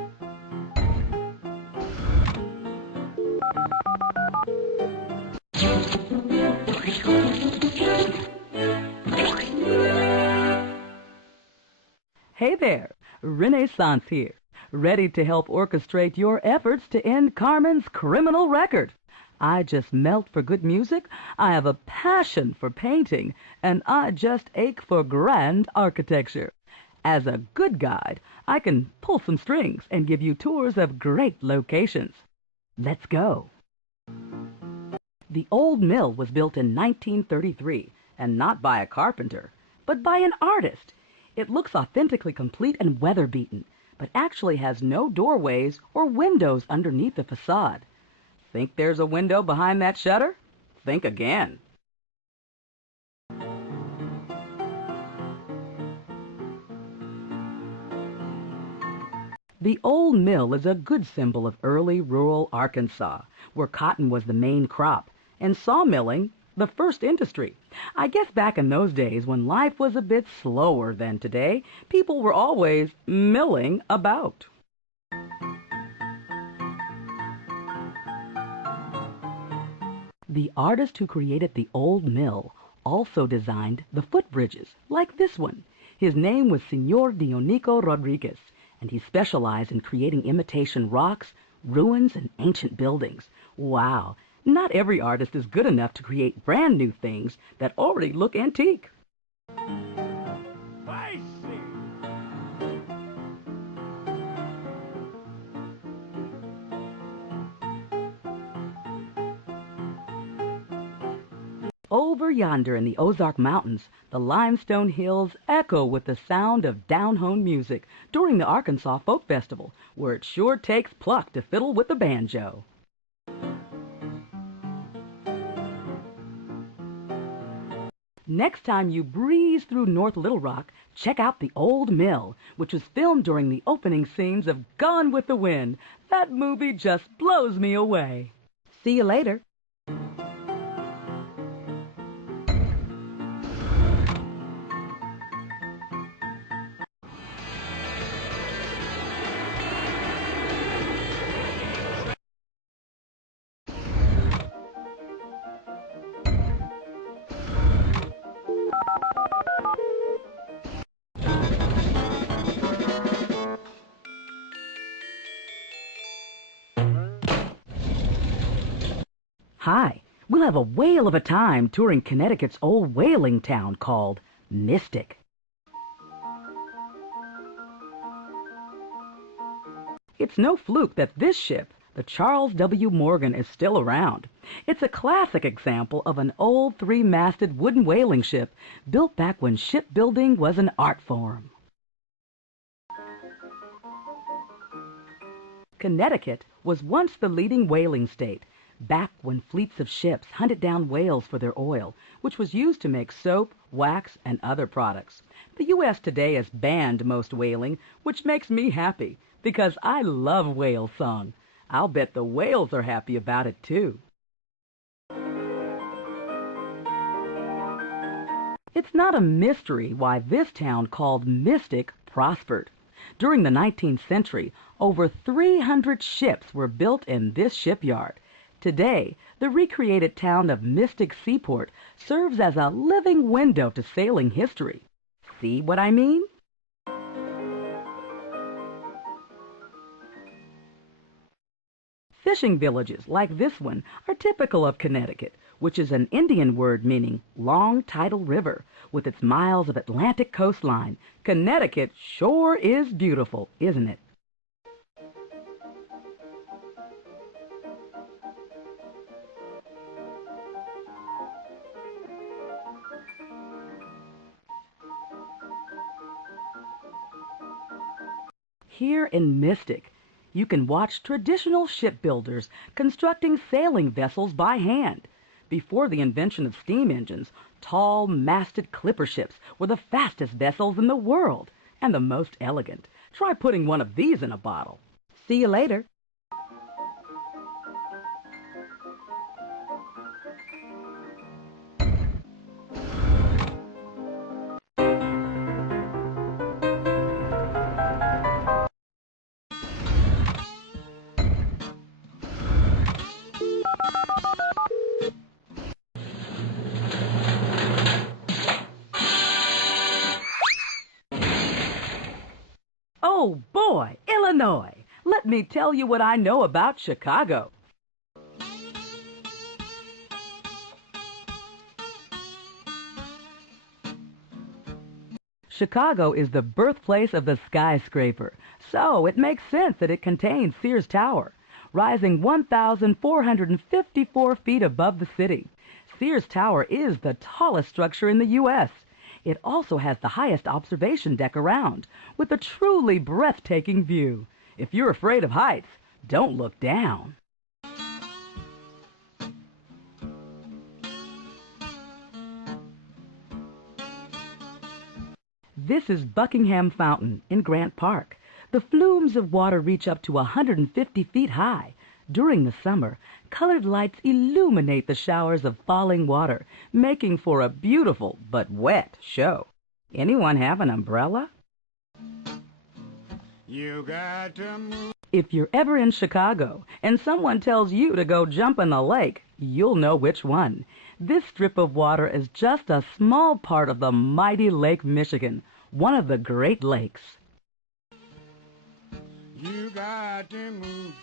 Hey there, Renee Santz here, ready to help orchestrate your efforts to end Carmen's criminal record. I just melt for good music, I have a passion for painting, and I just ache for grand architecture. As a good guide, I can pull some strings and give you tours of great locations. Let's go. The old mill was built in 1933, and not by a carpenter, but by an artist. It looks authentically complete and weather-beaten, but actually has no doorways or windows underneath the facade. Think there's a window behind that shutter? Think again. The old mill is a good symbol of early rural Arkansas, where cotton was the main crop, and sawmilling the first industry. I guess back in those days when life was a bit slower than today, people were always milling about. The artist who created the old mill also designed the footbridges, like this one. His name was Señor Dionico Rodriguez, and he specialized in creating imitation rocks, ruins, and ancient buildings. Wow! Not every artist is good enough to create brand new things that already look antique. I see. Over yonder in the Ozark Mountains, the limestone hills echo with the sound of down-home music during the Arkansas Folk Festival, where it sure takes pluck to fiddle with the banjo. Next time you breeze through North Little Rock, check out the old mill, which was filmed during the opening scenes of Gone with the Wind. That movie just blows me away. See you later. Hi, we'll have a whale of a time touring Connecticut's old whaling town called Mystic. It's no fluke that this ship, the Charles W. Morgan, is still around. It's a classic example of an old three-masted wooden whaling ship built back when shipbuilding was an art form. Connecticut was once the leading whaling state, back when fleets of ships hunted down whales for their oil, which was used to make soap, wax, and other products. The U.S. today has banned most whaling, which makes me happy, because I love whale song. I'll bet the whales are happy about it, too. It's not a mystery why this town called Mystic prospered. During the 19th century, over 300 ships were built in this shipyard. Today, the recreated town of Mystic Seaport serves as a living window to sailing history. See what I mean? Fishing villages like this one are typical of Connecticut, which is an Indian word meaning long tidal river. With its miles of Atlantic coastline, Connecticut sure is beautiful, isn't it? Here in Mystic, you can watch traditional shipbuilders constructing sailing vessels by hand. Before the invention of steam engines, tall, masted clipper ships were the fastest vessels in the world and the most elegant. Try putting one of these in a bottle. See you later. Oh boy, Illinois! Let me tell you what I know about Chicago. Chicago is the birthplace of the skyscraper, so it makes sense that it contains Sears Tower, rising 1,454 feet above the city. Sears Tower is the tallest structure in the U.S. It also has the highest observation deck around, with a truly breathtaking view. If you're afraid of heights, don't look down. This is Buckingham Fountain in Grant Park. The flumes of water reach up to 150 feet high. During the summer, colored lights illuminate the showers of falling water, making for a beautiful but wet show. Anyone have an umbrella? You got to move. If you're ever in Chicago and someone tells you to go jump in the lake, you'll know which one. This strip of water is just a small part of the mighty Lake Michigan, one of the Great Lakes. You got to move.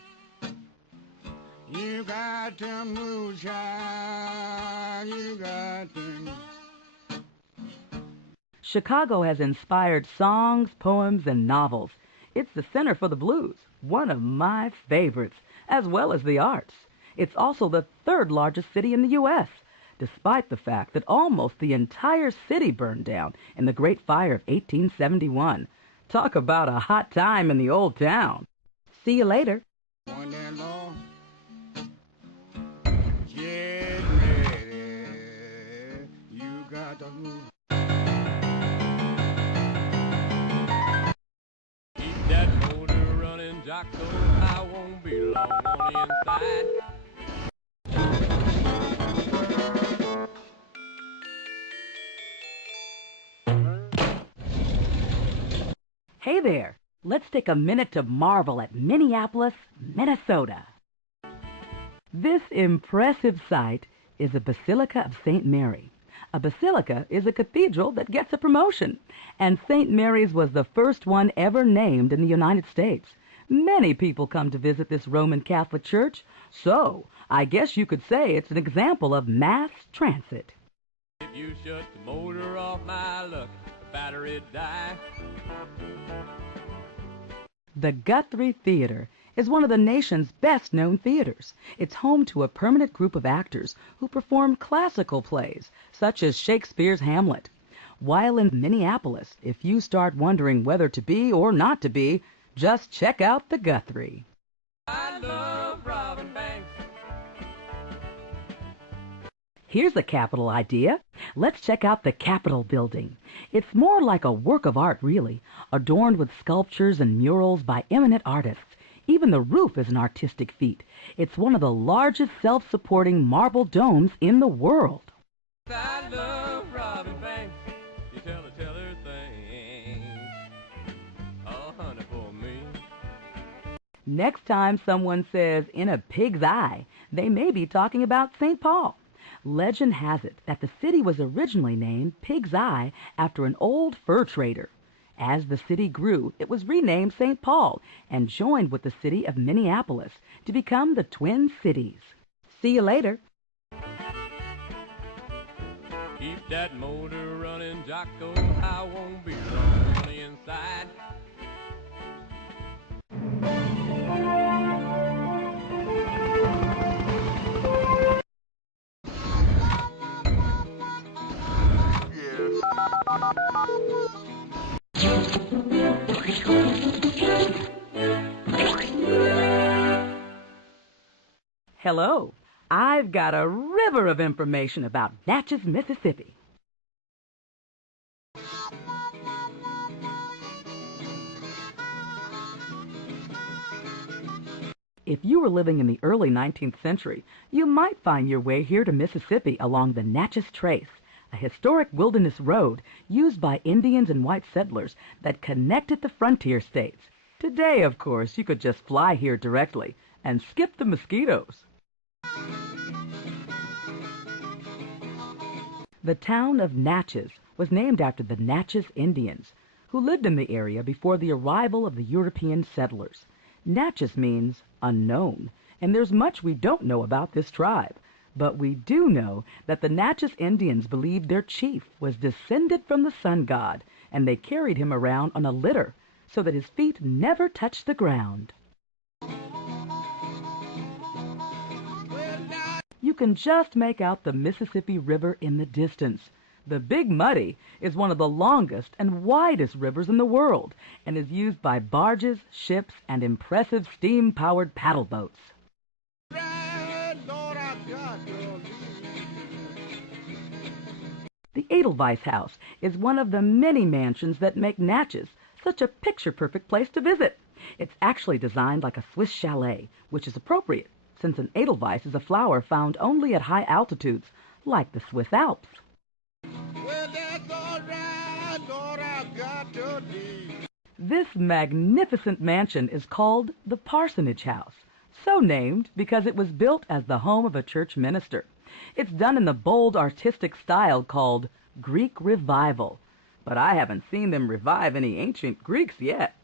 You got to move, child. You got to move. Chicago has inspired songs, poems, and novels. It's the center for the blues, one of my favorites, as well as the arts. It's also the third largest city in the U.S., despite the fact that almost the entire city burned down in the Great Fire of 1871. Talk about a hot time in the old town. See you later. Get ready. You got to move. Keep that motor running, Jocko. I won't be long on the inside. Hey there! Let's take a minute to marvel at Minneapolis, Minnesota. This impressive site is the Basilica of St. Mary. A basilica is a cathedral that gets a promotion, and St. Mary's was the first one ever named in the United States. Many people come to visit this Roman Catholic church, so I guess you could say it's an example of mass transit. If you shut the motor off, my luck, the battery'd die. The Guthrie Theater is one of the nation's best-known theaters. It's home to a permanent group of actors who perform classical plays, such as Shakespeare's Hamlet. While in Minneapolis, if you start wondering whether to be or not to be, just check out the Guthrie. I love robbing banks. Here's a Capitol idea. Let's check out the Capitol building. It's more like a work of art, really, adorned with sculptures and murals by eminent artists. Even the roof is an artistic feat. It's one of the largest self-supporting marble domes in the world. I love robbing banks. You tell the teller things. Oh, honey, for me. Next time someone says, in a pig's eye, they may be talking about St. Paul. Legend has it that the city was originally named Pig's Eye after an old fur trader. As the city grew, it was renamed St. Paul and joined with the city of Minneapolis to become the Twin Cities. See you later. Keep that motor running, Jocko. I won't be long on the inside. Hello. I've got a river of information about Natchez, Mississippi. If you were living in the early 19th century, you might find your way here to Mississippi along the Natchez Trace, a historic wilderness road used by Indians and white settlers that connected the frontier states. Today, of course, you could just fly here directly and skip the mosquitoes. The town of Natchez was named after the Natchez Indians, who lived in the area before the arrival of the European settlers. Natchez means unknown, and there's much we don't know about this tribe. But we do know that the Natchez Indians believed their chief was descended from the sun god, and they carried him around on a litter so that his feet never touched the ground. You can just make out the Mississippi River in the distance. The Big Muddy is one of the longest and widest rivers in the world and is used by barges, ships, and impressive steam-powered paddle boats. The Edelweiss House is one of the many mansions that make Natchez such a picture-perfect place to visit. It's actually designed like a Swiss chalet, which is appropriate, since an Edelweiss is a flower found only at high altitudes, like the Swiss Alps. Well, that's all right, Lord, I've got to leave. This magnificent mansion is called the Parsonage House, so named because it was built as the home of a church minister. It's done in the bold artistic style called Greek Revival, but I haven't seen them revive any ancient Greeks yet.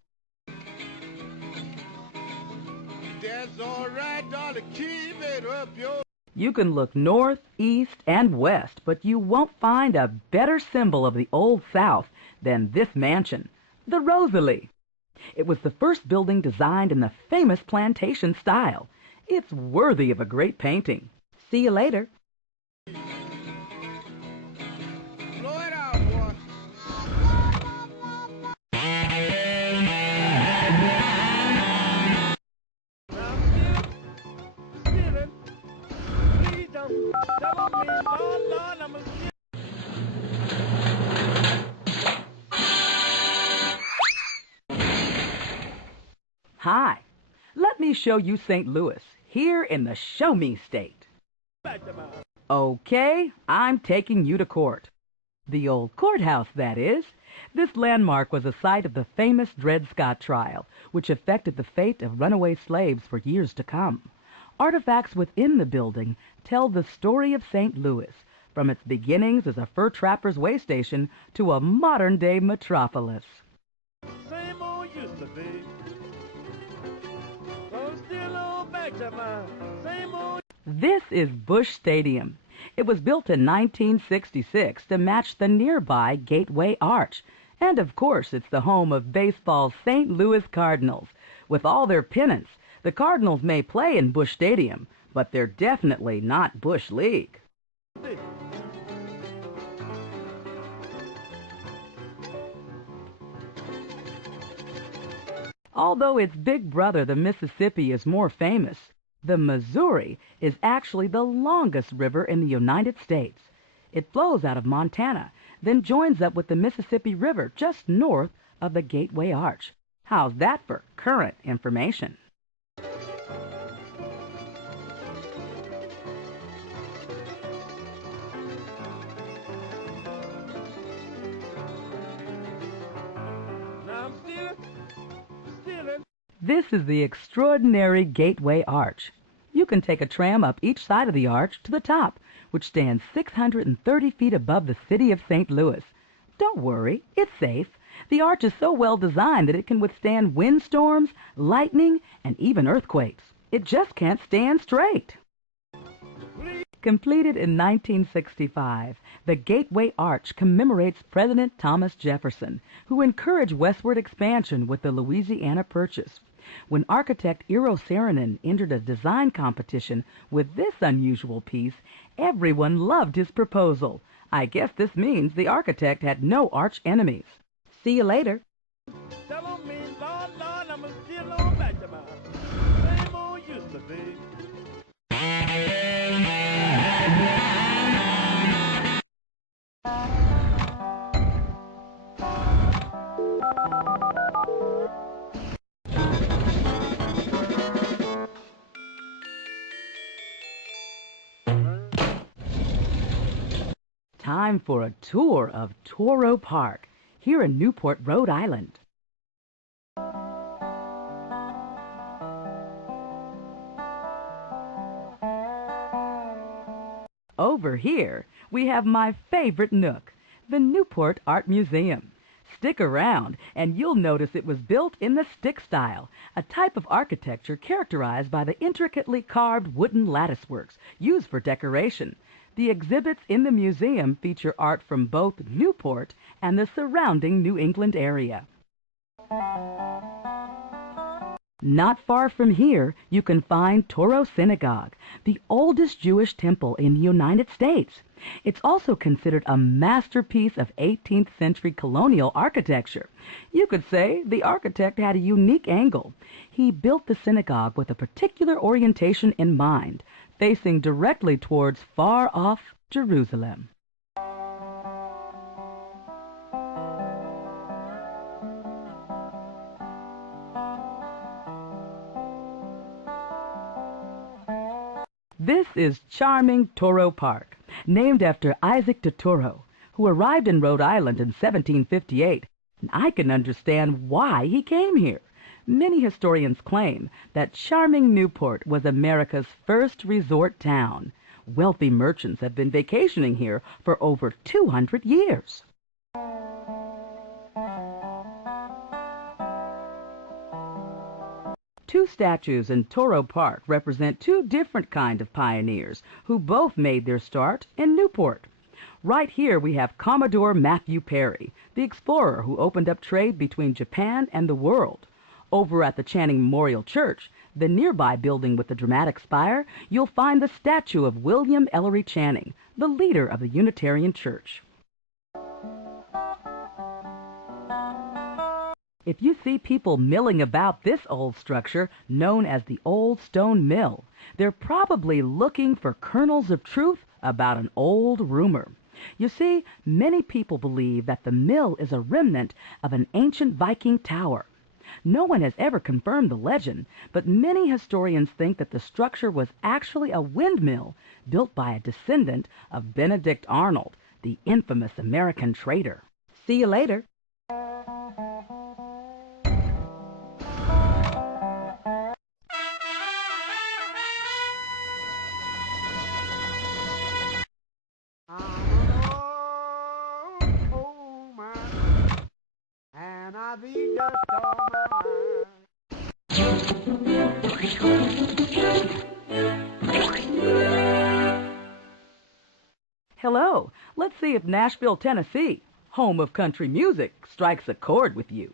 That's all right, darling, keep it up, yo. You can look north, east, and west, but you won't find a better symbol of the Old South than this mansion, the Rosalie. It was the first building designed in the famous plantation style. It's worthy of a great painting. See you later. Blow it out, boy. Hi, let me show you St. Louis, here in the Show Me State. Okay, I'm taking you to court. The old courthouse, that is. This landmark was a site of the famous Dred Scott trial, which affected the fate of runaway slaves for years to come. Artifacts within the building tell the story of St. Louis, from its beginnings as a fur trapper's way station to a modern-day metropolis. Same old used to be. So still on back to my same old. This is Busch Stadium. It was built in 1966 to match the nearby Gateway Arch. And of course, it's the home of baseball's St. Louis Cardinals. With all their pennants, the Cardinals may play in Busch Stadium, but they're definitely not Busch League. Although its big brother, the Mississippi, is more famous, the Missouri is actually the longest river in the United States. It flows out of Montana, then joins up with the Mississippi River just north of the Gateway Arch. How's that for current information? This is the extraordinary Gateway Arch. You can take a tram up each side of the arch to the top, which stands 630 feet above the city of St. Louis. Don't worry, it's safe. The arch is so well designed that it can withstand windstorms, lightning, and even earthquakes. It just can't stand straight. Completed in 1965, the Gateway Arch commemorates President Thomas Jefferson, who encouraged westward expansion with the Louisiana Purchase. When architect Eero Saarinen entered a design competition with this unusual piece, everyone loved his proposal. I guess this means the architect had no arch enemies. See you later. Tell me, Lord, Lord, I'm still on back to my same old used to be. Time for a tour of Toro Park, here in Newport, Rhode Island. Over here, we have my favorite nook, the Newport Art Museum. Stick around, and you'll notice it was built in the stick style, a type of architecture characterized by the intricately carved wooden latticeworks used for decoration. The exhibits in the museum feature art from both Newport and the surrounding New England area. Not far from here, you can find Toro Synagogue, the oldest Jewish temple in the United States. It's also considered a masterpiece of 18th century colonial architecture. You could say the architect had a unique angle. He built the synagogue with a particular orientation in mind, facing directly towards far-off Jerusalem. This is charming Toro Park, named after Isaac de Toro, who arrived in Rhode Island in 1758, and I can understand why he came here. Many historians claim that charming Newport was America's first resort town. Wealthy merchants have been vacationing here for over 200 years. Two statues in Toro Park represent two different kinds of pioneers who both made their start in Newport. Right here we have Commodore Matthew Perry, the explorer who opened up trade between Japan and the world. Over at the Channing Memorial Church, the nearby building with the dramatic spire, you'll find the statue of William Ellery Channing, the leader of the Unitarian Church. If you see people milling about this old structure, known as the Old Stone Mill, they're probably looking for kernels of truth about an old rumor. You see, many people believe that the mill is a remnant of an ancient Viking tower. No one has ever confirmed the legend, but many historians think that the structure was actually a windmill built by a descendant of Benedict Arnold, the infamous American trader. See you later. And I be just all my Hello. Let's see if Nashville, Tennessee, home of country music, strikes a chord with you.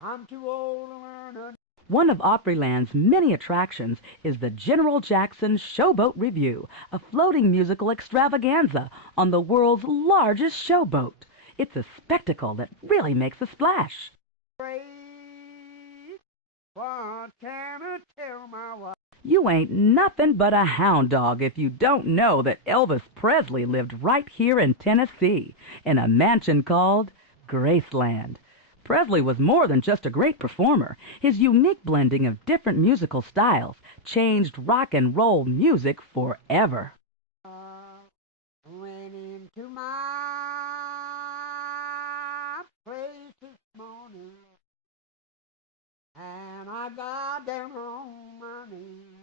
I'm too old to learn. One of Opryland's many attractions is the General Jackson Showboat Review, a floating musical extravaganza on the world's largest showboat. It's a spectacle that really makes a splash. What can I tell my wife? You ain't nothing but a hound dog if you don't know that Elvis Presley lived right here in Tennessee, in a mansion called Graceland. Presley was more than just a great performer. His unique blending of different musical styles changed rock and roll music forever. Went into my place this morning, and I got down on my knees.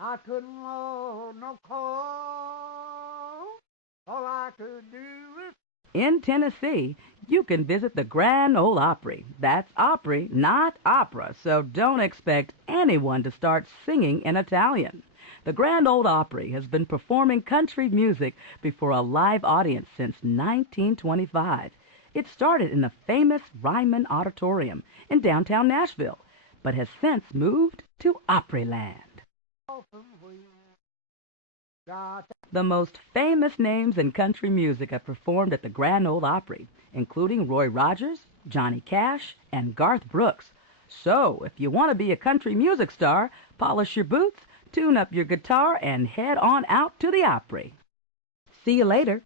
I couldn't hold no call. All I could do was... In Tennessee, you can visit the Grand Ole Opry. That's Opry, not opera, so don't expect anyone to start singing in Italian. The Grand Ole Opry has been performing country music before a live audience since 1925. It started in the famous Ryman Auditorium in downtown Nashville, but has since moved to Opryland. The most famous names in country music have performed at the Grand Ole Opry, including Roy Rogers, Johnny Cash, and Garth Brooks. So, if you want to be a country music star, polish your boots, tune up your guitar, and head on out to the Opry. See you later.